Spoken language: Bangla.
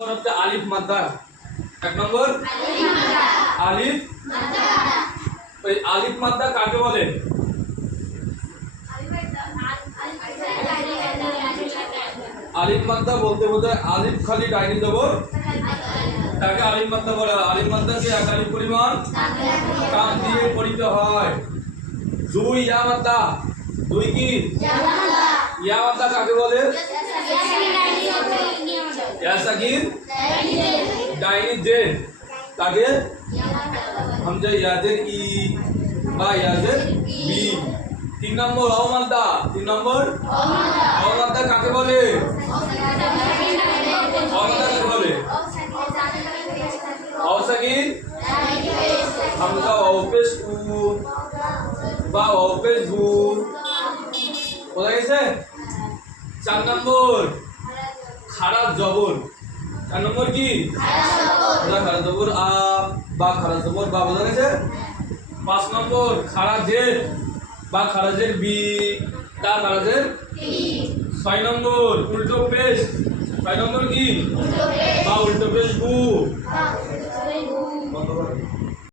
হচ্ছে আলিফ মাদ্দা। এক নম্বর আলিফ মাদ্দা। ওই আলিফ মাদ্দা কাকে বলে? আলিফ মাদ্দা বলতে বোঝায় আলিফ খালি ডাইনি জবর তাকে আলিফ মাদ্দা বলে। আলিফ মাদ্দাকে একালি পরিমাণ টান দিয়ে পড়িতে হয়। দুই ইয়া মাদ্দা। দুই কি ইয়া মাদ্দা কাকে বলে? ইয়া সাকিন ডাইনি জে তাকে হামজা ইয়াজের ই বা ইয়াজের বি। তিন নম্বর অ মাদ্দা। তিন নম্বর অ মাদ্দা কাকে বলে? অ মাদ্দা কাকে বলে? অ সাকিন হামজা অ পেশ উ বা অ পেশ বু। বোঝা গেছে? চার নম্বর খারাপ জবর। চার নম্বর কি খারাপ জবর আ বা খারাপ জবর বা। বোঝা গেছে? পাঁচ নম্বর খারাজের বা খারাজের বি তা খারাজের ছয় নম্বর উল্টো পেশ। ছয় নম্বর কি বা উল্টো পেশ বু।